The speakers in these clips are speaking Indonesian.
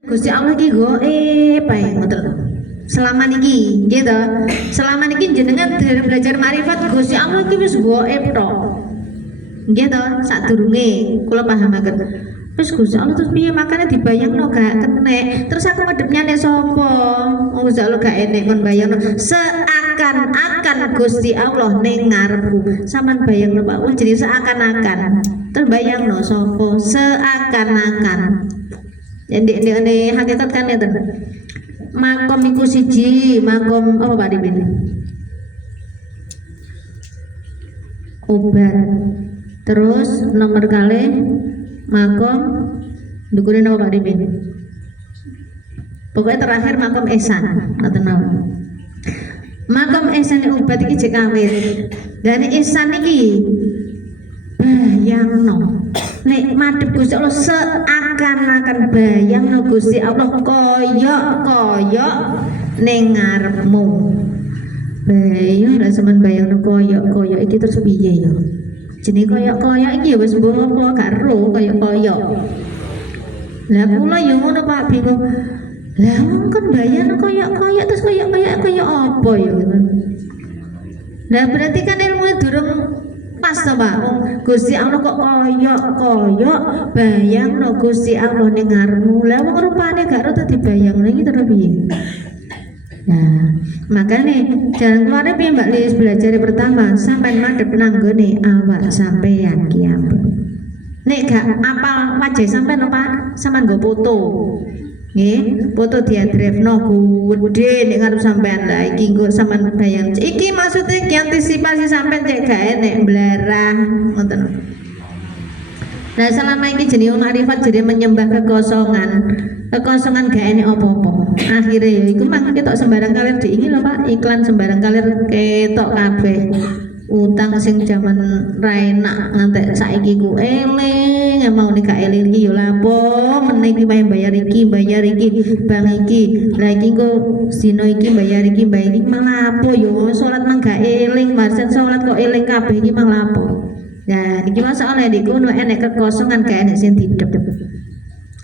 Gusti Allah iki gaib ae ngoten lho. Selama niki, gitu. Selama niki jenengan dari belajar marifat Gusti Allah iki wis gaib tok. Gitu, sadurunge kula pahamaken. Terus Gusti Allah terus piye makane dibayangno gak kenek. Terus aku medepnya nek sapa? Gusti Allah gak enek kon bayangno. Seakan-akan Gusti Allah ning ngarepku. Sampeyan bayangno Pak, wah jadi seakan-akan. Terus bayangno sapa? Seakan-akan. Jadi ini hakikat kan ya makom iku siji, makom apa Pak Dipin? Obat. Terus nomor kali makom dukurin apa Pak Dipin? Pokoknya terakhir makom ihsan, atau nama. Makom ihsan obat iki jek kawit. Dan ihsan iki bayangno nek madhep Gusti Allah seakan-akan bayangno Gusti Allah koyok ning ngarepmu. Bayang ra sampean bayangno koyok iki terus piye ya? Jenenge koyok iki ya wis apa gak ero koyok. Lah kula ya ngono Pak bingung. Lah wong kan bayangno koyok terus koyok apa ya? Lah berarti kan ilmu durung pas to Pak. Gusti Allah kok koyok bayangno Gusti Allah ning ngarepmu. Lah wong rupane gak ero dibayangno iki terus piye? Nah, makanya jalan keluarnya piye Mbak Lis belajar pertama sampai madhep nanggone awak sampeyan ki ampun. Nek gak apal wajah sampean Pak, sampean nggo foto. Nggih, foto diadrefno gede nek ngarep sampean. Lah iki nggo sampean bayang. Iki maksudnya ki antisipasi sampean cek gak enek blarah ngoten. Nah, selama ini jenenge makrifat jadi menyembah kekosongan gak enek apa-apa. Akhirnya ya iku mang ketok sembarang kalir diingi lho Pak, iklan sembarang kalir ketok kabeh. Utang sing jaman ra enak ngantek saiki ku eling, mau nek gak eling iki ya lapo, meneh iki bayar iki bang iki. Lah iki kok sino iki bayar iki malah apa ya salat mang gak eling, marsen salat kok eling kabeh iki malah apa. Nah, iki masalah di kono enek kekosongan gak enek sing didep.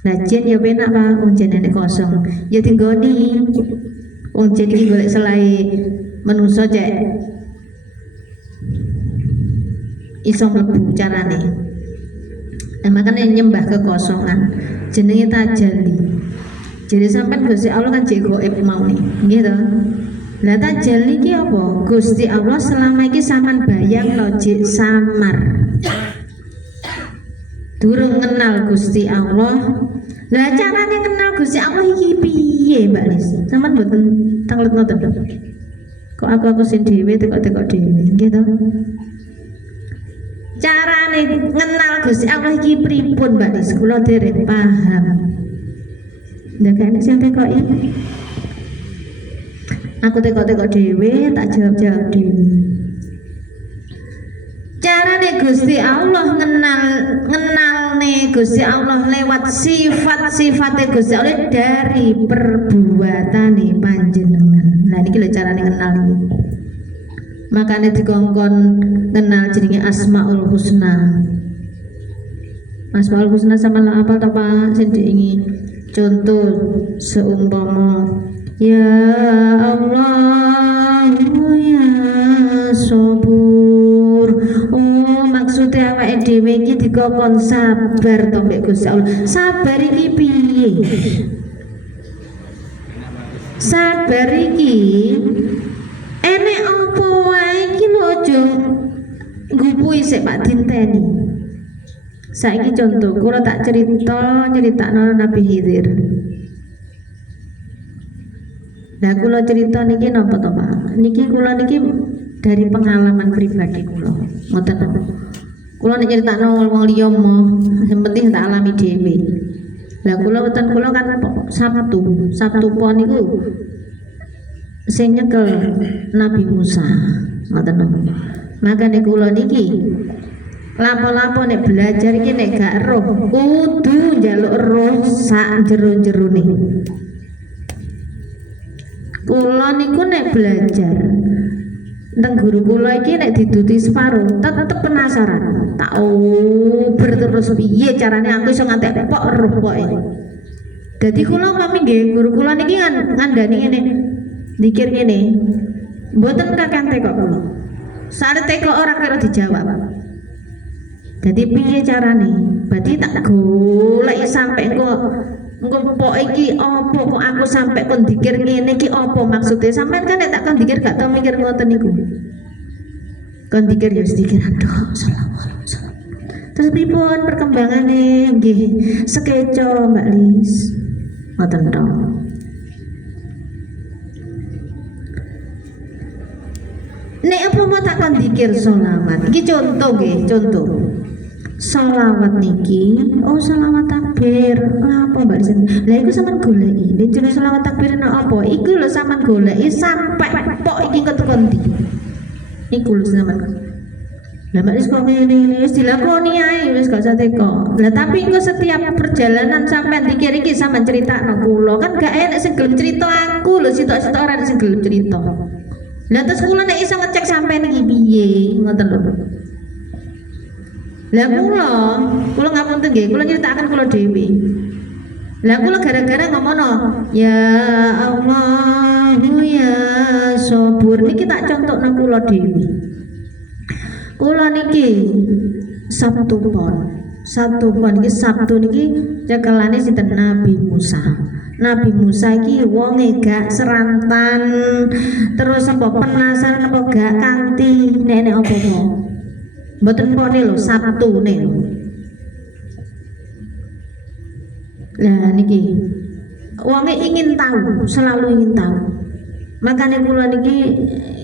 Nah, jen ya penak Pak, wong jen enek kosong. Ya tinggoni. Wong jen iki golek selai menungso cek iso mlebu carane. Nah, makanya nyembah kekosongan jenenge tajalli. Jadi sampean Gusti Allah kan jek gaib mau nih, gitu. Lah tajalli iki apa? Gusti Allah selama iki sampean bayang lojik samar. Durung kenal Gusti Allah. Lah carane kenal Gusti Allah iki piye, Mbak Lis? Sampeyan mboten tanglet ngoten. Kok aku sing dhewe tekok-tekok dhewe, gitu. Carane kenal Gusti Allah iki pripun, Mbak Lis? Kula dereng paham. Lah kene sing tekoki. Aku tekok-tekok dhewe, tak jawab-jawab dhewe. Carane Gusti Allah ngenal nih Gusti Allah lewat sifat-sifatnya Gusti Allah dari perbuatane panjenengan. Nah niki lho carane kenal iki. Makanya dikongkon kenal jenenge Asmaul Husna. Asmaul Husna sama apa to Pak sing diingi. Contoh seumpama ya Allah ya Sabur. Oh maksudnya awake dhewe iki dikokon sabar to mbek Gusti Allah. Sabar iki piye? Sabar iki enek apa wae iki lho aja ngupui sik Pak dinteni. Saiki contoh kula tak nyeritakno Nabi Khidir. Nah kula cerita niki napa to Pak? Niki kula niki dari pengalaman pribadi kula. Ngoten to. Kula nek critakno wong liya mah sing penting tak alami dhewe. Lah kula weten kula kan Sabtu pon niku sing nyekel Nabi Musa. Ngoten to. Makane kula niki lapo-lapo nek belajar iki nek gak roh kudu njaluk roh sak jero-jerone. Kula niku nek belajar teng guru kula iki nek diduti separo tetep penasaran. Tak uber terus piye carane aku iso ngantek pok roh pokoke. Dadi kula kami nggih guru kula niki ngandani ngene. Dikir ngene. Mboten kakang teko kula. Sare teko ora kira dijawab. Jadi piye carane? Berarti tak golek sampai engko pok iki apa kok aku sampai kon dikir ngene iki apa maksudnya? Sampeyan kan nek tak kon dikir gak tau mikir ngoten niku. Kon dikir ya sedikit aduh salam. Terus pripun perkembangane nggih sekeco Mbak Lis. Ngoten to. Nek apa mau tak kon dikir selawat. Iki contoh nggih, contoh. Selawat niki, oh selawat takbir. Apa Mbak Lis? Lah iku sampean goleki. Nek jenenge selawat takbir nek apa? Iku lho sampean goleki sampai pok iki ketukon ndi. Iku lho sampean. Lah Mbak Lis kok ngene wis dilakoni ae wis gak usah teko. Lah tapi engko setiap perjalanan sampean dikir iki sampean critakno kula kan gak enak sing gelem crita aku lho sitok-sitok ora sing gelem crita. Lah terus kula nek iso ngecek sampean iki piye ngoten lho. Lah kula ngapunten nggih, kula nyritakaken kula dhewe. Lah kula gara-gara ngomongno, ya Allahu ya sabur niki tak contohno kula dhewe. Kula niki Sabtu pon niki Sabtu niki cekelane sinten Nabi Musa. Nabi Musa iki wonge gak serantan terus apa penasaran apa gak kanthi nek apa-apa. Mboten pone lho Sabtu ne. Lah niki wonge ingin tahu, selalu ingin tahu. Makanya kula niki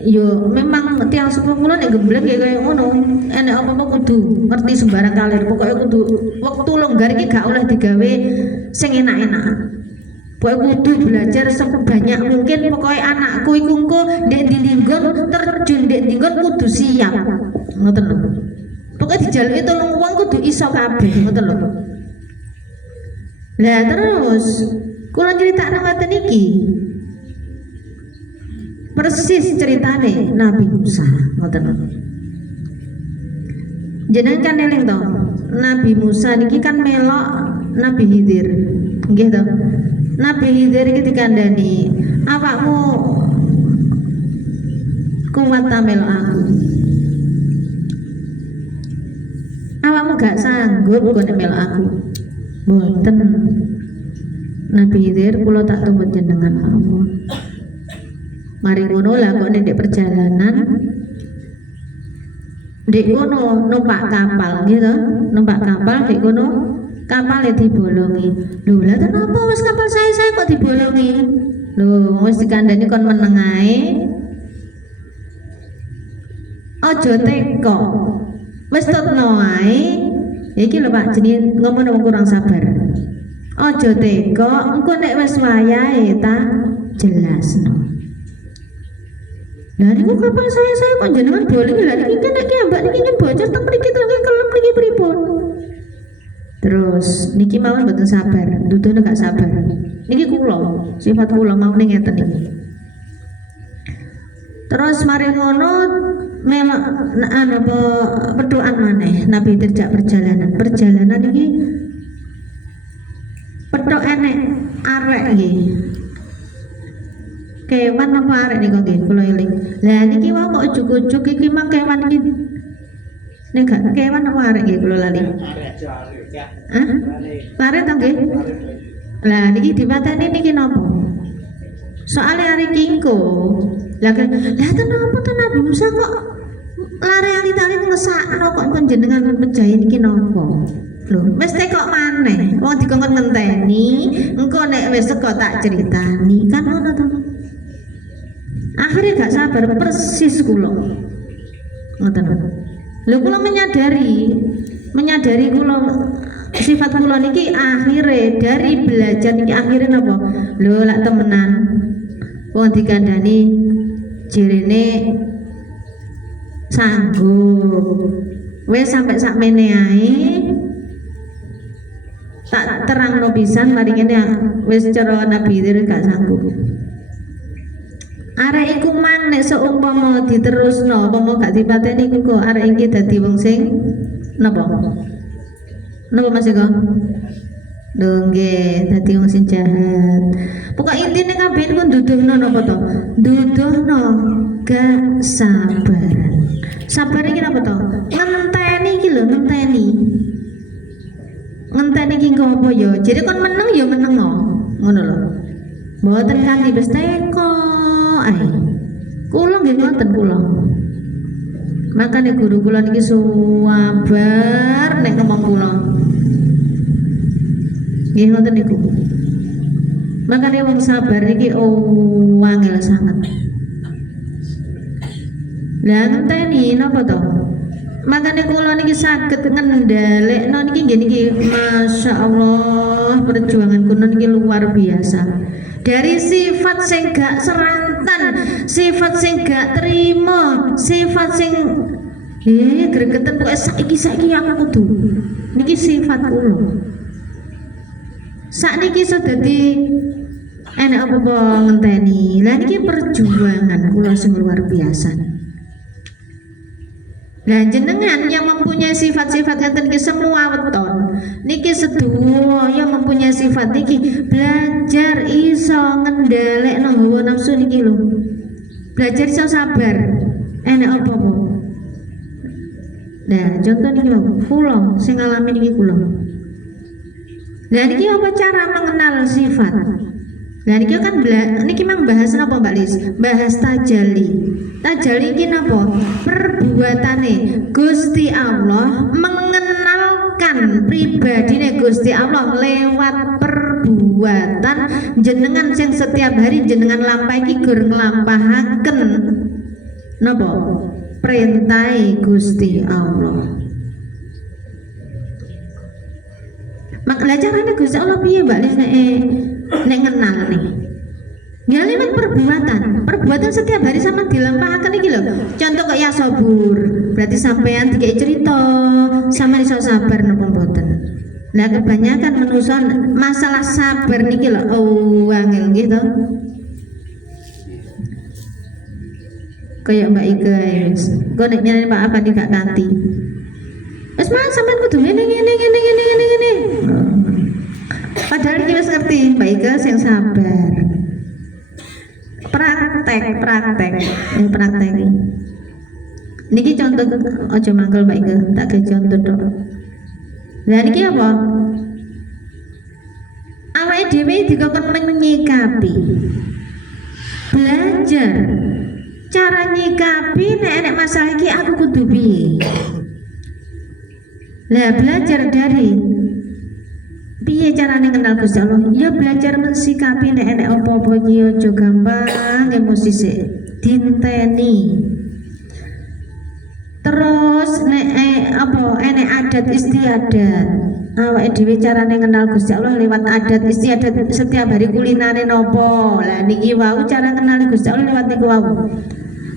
yo memang tiang sepuh kula nek gembleng ya kaya ngono. Enek apa-apa kudu ngerti sembarang kalir. Pokoke kudu wektu longgar iki gak oleh digawe sing enak-enak. Pokoke kudu belajar sebanyak mungkin. Pokoke anakku iku engko ndek dinggon terjun ndek dinggon kudu siap. Ngoten lho. Pokoke dijaluki tolong wong kudu iso kabeh, ngoten lho. Lah terus kula critakno ngoten iki. Persis ceritane Nabi Musa ngoten. Jenengan kan eling to, Nabi Musa niki kan melok Nabi Khidir. Nggih to. Nabi Khidir iki dikandani, awakmu kuat ta melok aku. Awakmu gak sanggup kok melok aku. Mboten. Nabi Khidir kula tak tumbut jenengan Allah. Mari ngono lah kok nek perjalanan ndek kono numpak kapal gitu, numpak kapal ndek kono kapal dibolongi. Lho lah kenapa wis kapal saya kok dibolongi? Lho wis dikandani kon meneng ae. Aja teko. Wis tetno ae. Iki lho Pak jenenge ngomong kurang sabar. Aja teko, engko nek wis wayahe ta jelasno. Lah niku kapan saya kok jenengan boleh lah niki kan nek mbak niki kan bocor teng mriki teng kelem mriki pripun. Terus niki mawon mboten sabar, duduh gak sabar. Niki kula, sifat kula mau ning ngeten iki. Terus mari ngono melok apa pedoan maneh Nabi terjak perjalanan iki pedhok enek arek nggih. Kewan apa arek niku nggih kula eling. Lah niki wae kok ujug-ujug iki mah kewan iki. Nek gak kewan apa arek nggih kula lali. Hah? Arek to nggih. Lah niki dipateni niki napa? Soale arek kingko. Lah kenapa to Nabi Musa kok lare-lare ngesakno kok panjenengan pejahi niki napa? Lho, wis kok maneh. Wong dikongkon ngenteni, engko nek wis teko tak critani kan ngono to. Akhirnya gak sabar persis kula. Ngoten. Lho kula menyadari kula sifat kula niki akhirnya dari belajar niki akhirnya napa? Lho lak temenan wong dikandani jirene sanggup. Wis sampai sakmene ae tak terangno pisan mari ngene wis cara Nabi Khidir gak sanggup. Arek iku mang nek seumpama diterusno umpama gak dipateni iku kok arek iki dadi wong sing napa? Napa Mas Eko? Nggih, dadi wong sing jahat. Pokoke intine kabeh niku nduduhno napa to? Nduduhno kesabaran. Sabar iki napa to? Ngenteni iki lho, ngenteni. Ngenteni iki nggo apa ya? Jadi kon meneng ya meneng ngono lho. Mboten kanthi wis teko ae. Kula nggih ngoten kula. Makane guru kula niki sabar nek ngomong kula. Nggih ngoten niku. Makane wong sabar niki wangel sanget. Lah ngenteni napa to? Makane kula niki saged ngendhalekno niki nggih niki masyaallah perjuangan kula niki luar biasa. Dari sifat sing gak serantan, sifat sing gak terima, sifat sing gregeten pokoke saiki aku kudu. Niki sifat kula. Sakniki iso dadi enak apa ngenteni. Lah niki perjuangan kula sing luar biasa. Nah jenengan yang mempunyai sifat-sifat ngeten iki semua weton niki sedaya yang mempunyai sifat niki belajar iso ngendhalekno hawa nafsu niki lho. Belajar iso sabar. Enak apa? Nah contoh niki lho, kula sing ngalami niki kula. Nah niki apa cara mengenal sifat? Nah niki kan niki mang bahas napa Mbak Lis? Bahas tajalli. Tajalli iki napa? Perbuatane Gusti Allah mengenalkan pribadine Gusti Allah lewat perbuatan jenengan sing setiap hari jenengan lampahi iki gur nglampahaken napa? Perintahe Gusti Allah. Makanya caranya Gusti Allah piye Mbak Lis nek ngenal nih? Ya lewat perbuatan setiap hari sama dilampahaken iki lho. Contoh kok ya sabur, berarti sampean dikai cerita sama iso sabar napa mboten. Nah kebanyakan manusia masalah sabar niki lho angel nggih to. Kayak Mbak Ika wis. Engko nek nyanyi Pak apa gak kanti. Wis Mas sampean kudu ngene. Padahal iki wis ngerti Mbak Ika sing sabar. Praktek niki contoh aja mangkel Mbak Ika tak ge contoh tok. Lah niki apa? Awake dhewe dikon menyikapi. Belajar cara nyikapi nek masalah iki aku kudu piye. Lah belajar dari piye carane kenal Gusti Allah? Ya belajar mensikapi nek apa-apa iki aja gampang emosi sik, dinteni. Terus nek enek adat istiadat. Awake dhewe carane kenal Gusti Allah lewat adat istiadat setiap hari kulinane nopo. Lah niki wau cara kenal Gusti Allah lewat niku wau.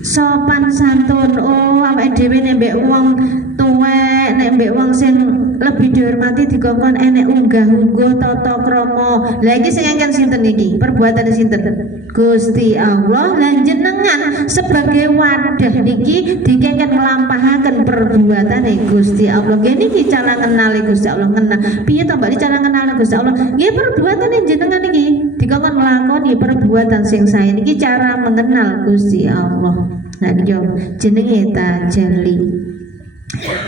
Sopan santun, awake dhewe nek mbek wong tuwek, nek mbek wong sing lebih dihormati dikongkon enek unggah-ungguh tata krama. Lah iki sing engken sinten iki? Perbuatan sinten? Gusti Allah. Lan jenengan sebagai wadah niki dikengken nglampahaken perbuatane Gusti Allah. Nggih niki cara kenali Gusti Allah. Piye to Mbak cara kenali Gusti Allah? Nggih perbuatane jenengan niki dikongkon nglakoni perbuatan sing sae niki cara mengenal Gusti Allah. Nah niki jenenge tajalli.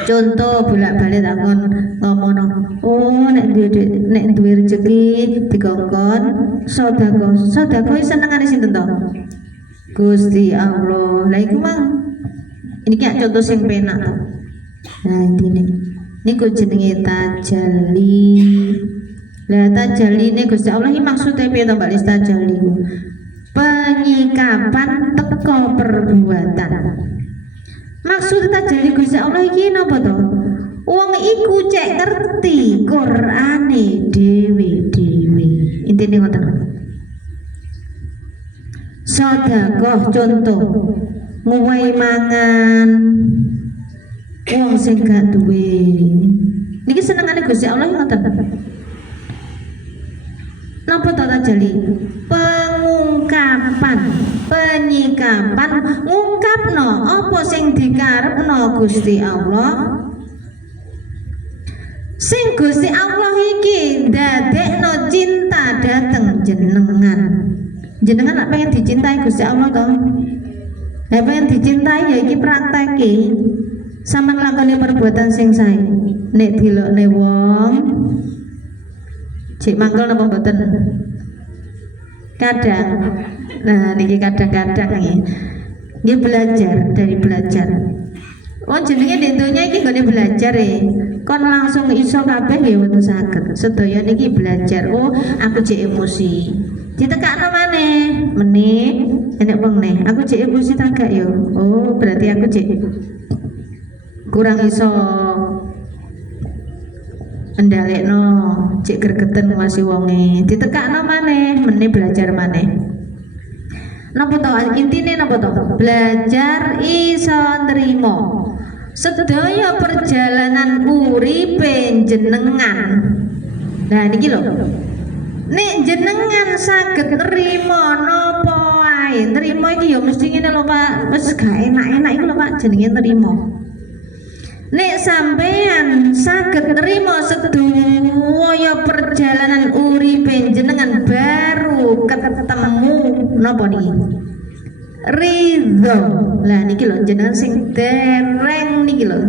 Contoh bolak-balik takon ngomongno, nek duwe rezeki dikongkon sedekah senengane sinten to? Gusti Allah. Lah iku mang ini kayak contoh sing penak to. Nah intine niku jenenge tajalli. Lah tajalline Gusti Allah iki maksude piye to Mbak Lis tajalli? Penyikapan teko perbuatan. Maksud tajalli Gusti Allah iki napa to? Wong iku cek ngerti Qur'ane dhewe-dhewe. Intine ngoten. Sedekah contoh nguwahi mangan wong sing gak duwe. Niki senengane Gusti Allah ngoten. Napa to tajalli? Penyikapan ngungkapno apa sing dikarepno Gusti Allah Sing Gusti Allah iki ndadekno cinta dateng jenengan. Jenengan nak pengen dicintai Gusti Allah toh? Nek pengen dicintai ya iki prakteke. Sampeyan lakoni perbuatan sing sae. Nek dilokne wong cek mangkel napa mboten? Kadang. Nah, niki kadang-kadang iki. Nggih belajar dari belajar. Oh jenenge di dunya iki gone belajar kon langsung iso kabeh ya mboten saged. Sedaya niki belajar. Oh, aku cek emosi. Ditekakno maneh, meneh enek wong neh. Aku cek emosi ta gak yo. Oh, berarti aku cek kurang iso ndalekno, cek gregeten nguwasi wonge. Ditekakno maneh, meneh belajar maneh. Napa to intine napa to? Belajar iso nrimo sedaya perjalanan uripe jenengan. Nah niki lho. Nek jenengan saged nrimo napa ae, nrimo iki ya mesti ngene lho Pak, wis gak enak-enak iku lho Pak jenenge nrimo. Nek sampean saged nrimo sedaya perjalanan uripe jenengan baru ketemu napa niki? Ridho. Lah niki lho jenengan sing dereng niki lho.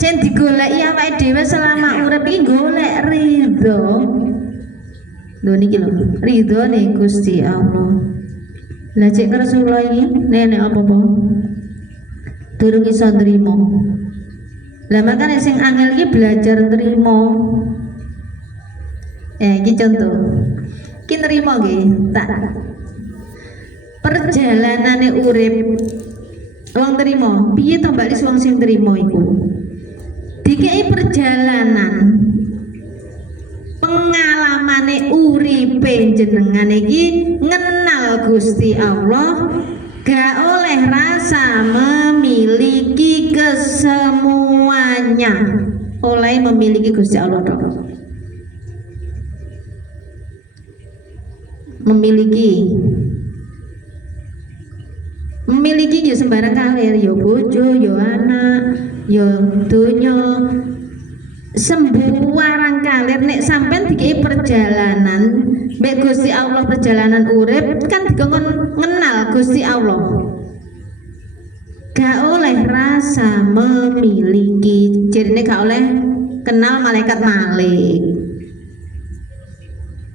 Jen digoleki awake dhewe selama urip iki golek ridho. Lho niki lho, ridhone Gusti Allah. Lah cek Rasulullah iki nenek apa-apa? Durung iso nrimo. Lah makane sing angel iki belajar nrimo. Iki contoh. Ki nrimo nggih, tak perjalanane urip wong nrimo. Piye to Mbak Lis wong sing nrimo iku? Dikei perjalanan pengalamane uripe jenengan iki ngenal Gusti Allah, gak oleh rasa memiliki kesemuanya, oleh memiliki Gusti Allah tok. Memiliki ya sembarang kalir, ya bojo, ya anak, ya donya, sembarang kalir. Nek sampean dikei perjalanan mbek Gusti Allah, perjalanan urip kan dikon ngenal Gusti Allah, gak oleh rasa memiliki, jarine gak oleh kenal malaikat Malik.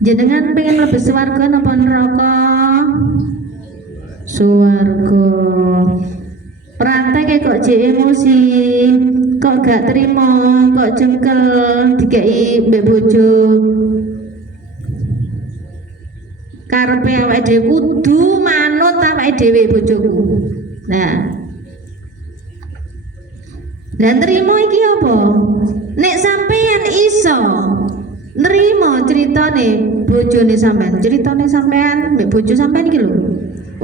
Jenengan pengen lebih swarga napa neraka? Swarga. Praktek kok jek emosi, kok gak terima, kok jengkel dikei mbek bojo. Karepe awake dhewe kudu manut awake dhewe bojoku. Nah. Lah terima iki apa? Nek sampean iso nrimo critane bojone sampean, critane sampean mbek bojo sampean iki lho.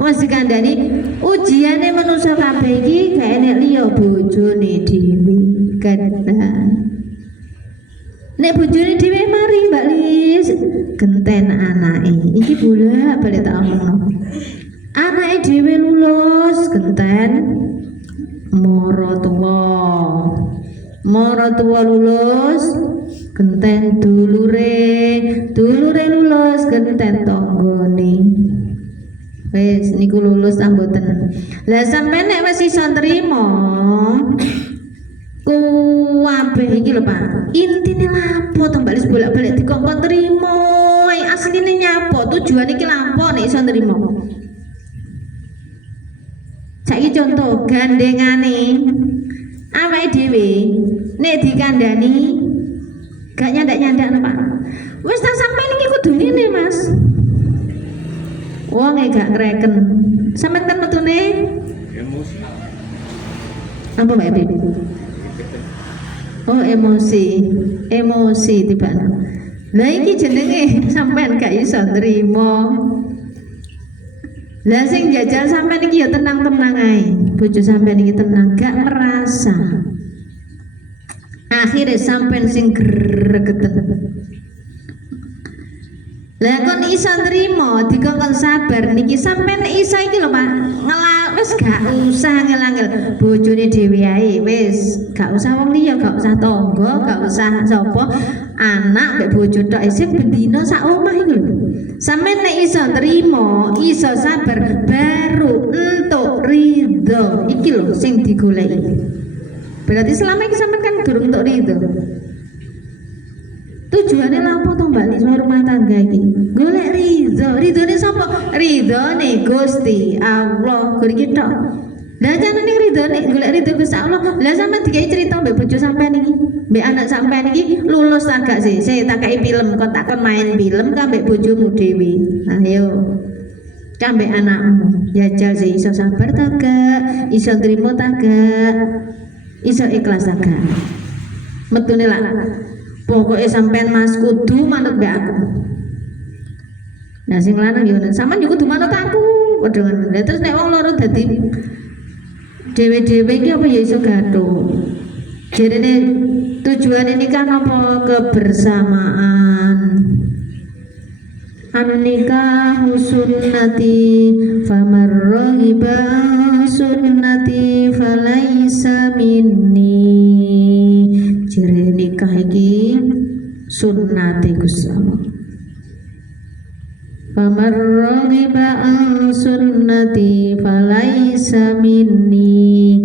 Wes dikandani ujiane manusa kabeh iki gak enek liya bojone dhewe. Nek bojone dhewe mari Mbak Lis genten anake. Iki bolak-balik tak omongno. Anake dhewe lulus genten mara tuwa lulus genten dulure lulus genten tanggane. Wes niku lulus ta mboten. Lah sampeyan nek wis iso nrimo kuwabeh iki lho Pak. Intine lapo to Mbak Lis bolak-balik dikongkon nrimo. Ae asline nyapo, tujuan iki lapo nek iso nrimo. Saiki contoh gandengane awake dhewe nek dikandani gak nyandak-nyandak Pak. Wis tak sampeyan iki kudu ngene Mas. Wonge gak ngreken. Sampeyan kan metune emosi. Apa Mbak Ibu? Oh emosi tibane. Lah iki jenenge sampeyan gak iso nrimo. Lah sing jajal sampeyan iki ya tenang-tenang ae. Bojo sampeyan iki tenang, gak merasa. Akhirnya sampeyan sing gregeten. Lah kon iso nrimo dikongkon sabar niki sampean iso iki lho Pak. Wis gak usah ngel-ngel bojone dhewe ae wis gak usah wong liya, gak usah tangga, gak usah sapa anak mek bojo tok isih bendina sak omah iku lho. Sampeyan nek iso nrimo, iso sabar baru entuk ridho. Iki lho sing digoleki. Berarti selama ini sampeyan kan durung entuk ridho. Tujuannya lah apa toh Mbak Niswa rumah tangga iki? Golek ridho. Ridhone sapa? Ridhone Gusti Allah. Gori kita. Lah janane ridhone golek ridho Gusti Allah. Lah sampeyan dikai cerita mbek bojo sampeyan iki, mbek anak sampeyan iki lulus tak gak sih? Saya tak kai film, kok takon main film ka mbek bojomu dhewe. Ayo. Ka mbek anakmu. Jajal sih iso sabar ta gak? Iso trimo ta gak? Iso ikhlas ta gak? Metune lah. Pokoknya sampean Mas kudu manut mbek aku. Nah sing lanang yo sampean yo kudu manut aku. Padha ngono. Terus nek wong loro dadi dhewe-dhewe iki apa ya iso gathuk. Jarene tujuan ini kan apa kebersamaan. Anu nikah sunnati famar raghiba sunnati falaisa minni. Jere nikah iki sunnate Gusti Allah. Famar raghiba sunnati falaisa minni.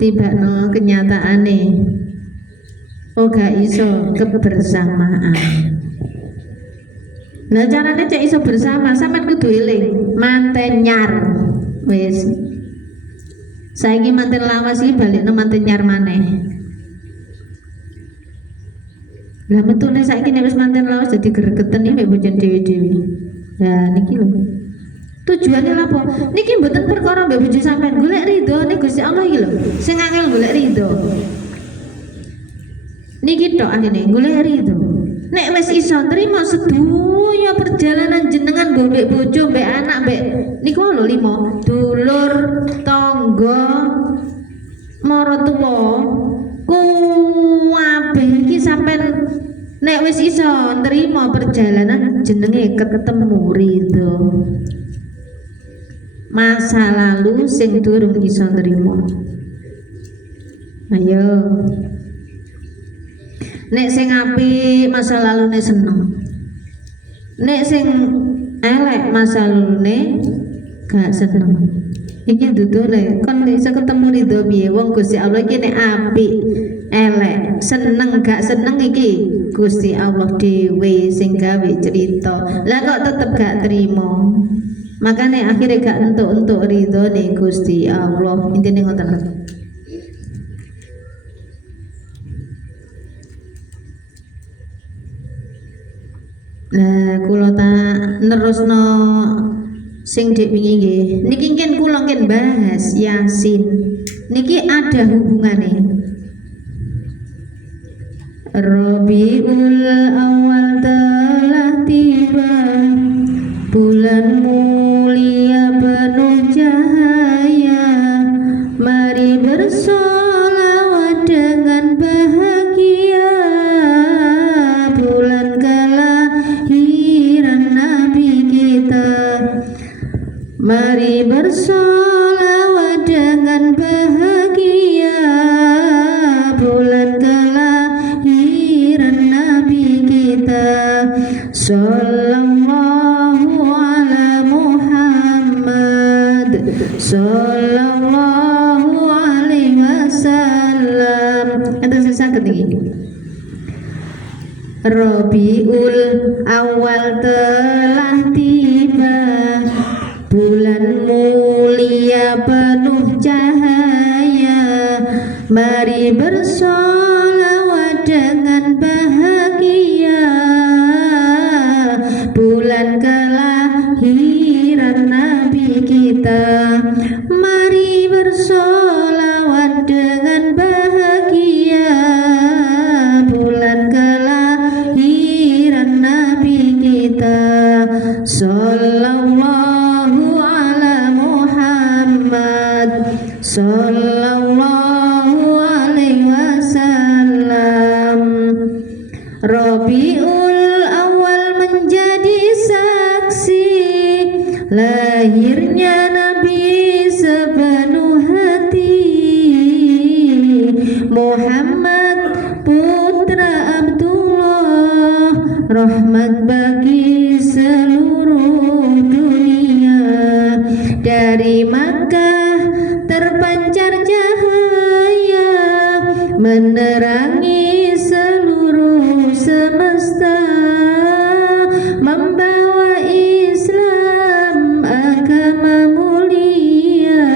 Tibakno kenyataane oh gak iso kebersamaan. Nah caranya cek iso bersama sampean kudu eling manten nyar wis. Saiki manten lawas iki balikno manten nyar maneh. Lah metune saiki nek wis manten lawas dadi gregeten iki mek bojo dhewe-dhewe. Lah niki lho. Tujuannya lha apa? Niki mboten perkara mbek bojo sampean golek ridhone Gusti Allah iki lho. Sing angel golek ridho. Niki tok ahline golek ridho. Nek wis iso nrimo sedoyo perjalanan jenengan mbek bojo, mbek anak, mbek niku lho 5, dulur, tangga, maratuwa, kabeh iki sampean nek wis iso nrimo perjalanan jenenge ketemu ridho. Masa lalu sing durung iso nrimo. Ayo. Nek sing apik masa lalune seneng. Nek sing elek masa lalune gak seneng. Iki dudune kon iso ketemu ridho piye wong Gusti Allah iki nek apik, elek, seneng gak seneng iki Gusti Allah dhewe sing gawe cerita. Lah kok tetep gak trimo. Makane akhirnya gak entuk-entuk ridhone Gusti Allah. Intine ngoten. Nah, kula tak nerusno sing dek wingi nggih. Niki kan kula ngen bahas Yasin. Niki ada hubungane. Rabiul Awal telah tiba, bulan mulia penuh cahaya. Mari bersolawat dengan bahagia. Bulan kelahiran Nabi kita. Mari bersolawat dengan bahagia. Bulan kelahiran Nabi kita. Sallallahu ala Muhammad, sallallahu alaihi wasallam. Itu susah ketinggi. Rabiul Awal telah tiba, bulan mulia penuh cahaya. Mari bersolawat dengan bahagia. Bulan kelahiran Nabi kita. Mari bersolawat dengan bahagia. Bulan kelahiran Nabi kita. Sallallahu ala Muhammad, sallallahu alaihi wasallam. Rabiul Awal lahirnya Nabi sepenuh hati, Muhammad putra Abdullah, rahmat bagi seluruh dunia. Dari Makkah terpancar cahaya, menerangi seluruh semesta, membawa Islam agama mulia,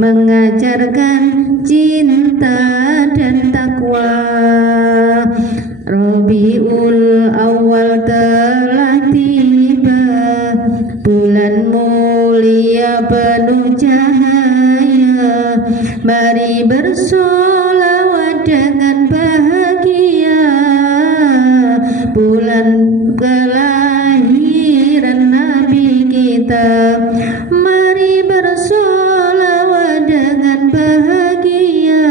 mengajarkan cinta dan takwa. Rabiul Awal telah tiba, bulan mulia penuh cahaya. Mari bersolawat dengan bahagia, bulan kelahiran Nabi kita. Mari bersolawat dengan bahagia,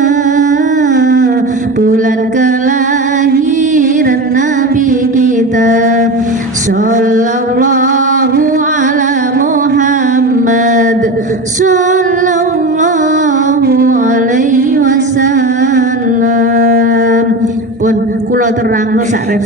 bulan kelahiran Nabi kita. Sallallahu ala Muhammad, sallallahu alaihi wasallam. Pun kula terangno sak ref